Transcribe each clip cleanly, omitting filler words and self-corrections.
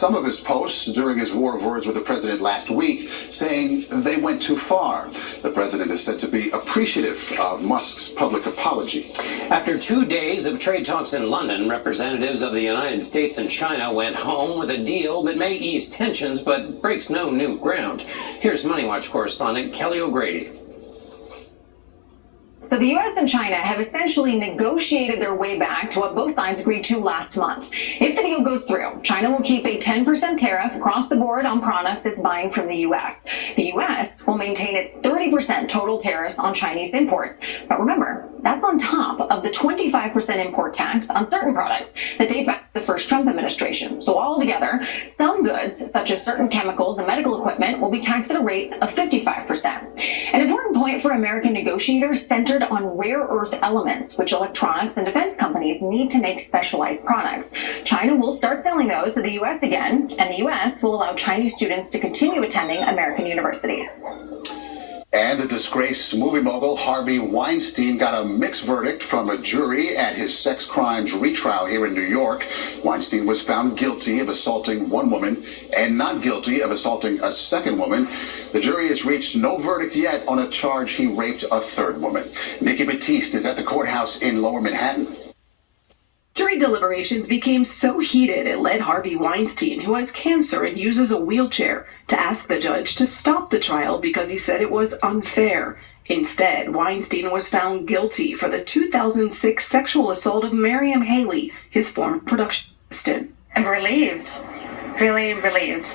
some of his posts during his war of words with the president last week, saying they went too far. The president is said to be appreciative of Musk's public apology. After 2 days of trade talks in London, representatives of the United States and China went home with a deal that may ease tensions but breaks no new ground. Here's Money Watch correspondent Kelly O'Grady. So the U.S. and China have essentially negotiated their way back to what both sides agreed to last month. If the deal goes through, China will keep a 10% tariff across the board on products it's buying from the U.S. The U.S. will maintain its 30% total tariffs on Chinese imports. But remember, that's on top of the 25% import tax on certain products that date back to the first Trump administration. So altogether, some goods, such as certain chemicals and medical equipment, will be taxed at a rate of 55%. An important point for American negotiators centered on rare earth elements, which electronics and defense companies need to make specialized products. China will start selling those to the U.S. again, and the U.S. will allow Chinese students to continue attending American universities. And the disgraced movie mogul Harvey Weinstein got a mixed verdict from a jury at his sex crimes retrial here in New York. Weinstein was found guilty of assaulting one woman and not guilty of assaulting a second woman. The jury has reached no verdict yet on a charge he raped a third woman. Nikki Batiste is at the courthouse in Lower Manhattan. Jury deliberations became so heated it led Harvey Weinstein, who has cancer and uses a wheelchair, to ask the judge to stop the trial because he said it was unfair. Instead, Weinstein was found guilty for the 2006 sexual assault of Miriam Haley, his former production assistant. I'm relieved, really relieved.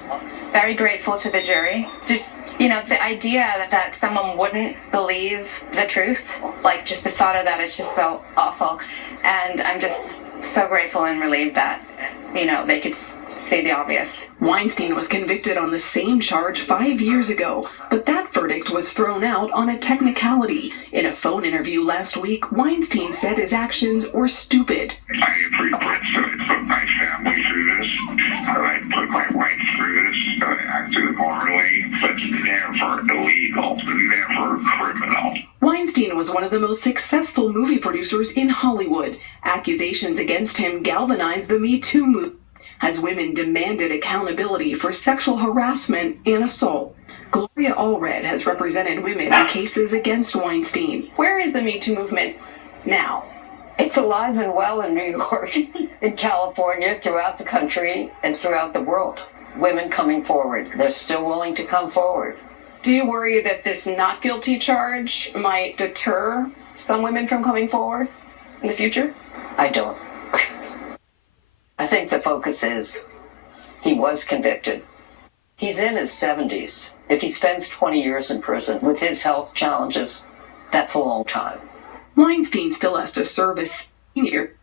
Very grateful to the jury. Just, the idea that someone wouldn't believe the truth, like just the thought of that is just so awful. And I'm just so grateful and relieved that, they could say the obvious. Weinstein was convicted on the same charge 5 years ago, but that verdict was thrown out on a technicality. In a phone interview last week, Weinstein said his actions were stupid. I have regrets that I put my family through this, that I put my wife through this, that I acted immorally, but never illegal, never criminal. Weinstein was one of the most successful movie producers in Hollywood. Accusations against him galvanized the Me Too movement as women demanded accountability for sexual harassment and assault. Gloria Allred has represented women in cases against Weinstein. Where is the Me Too movement now? It's alive and well in New York, in California, throughout the country, and throughout the world. Women coming forward. They're still willing to come forward. Do you worry that this not guilty charge might deter some women from coming forward in the future? I don't. I think the focus is he was convicted. He's in his 70s. If he spends 20 years in prison with his health challenges, that's a long time. Weinstein still has to serve as senior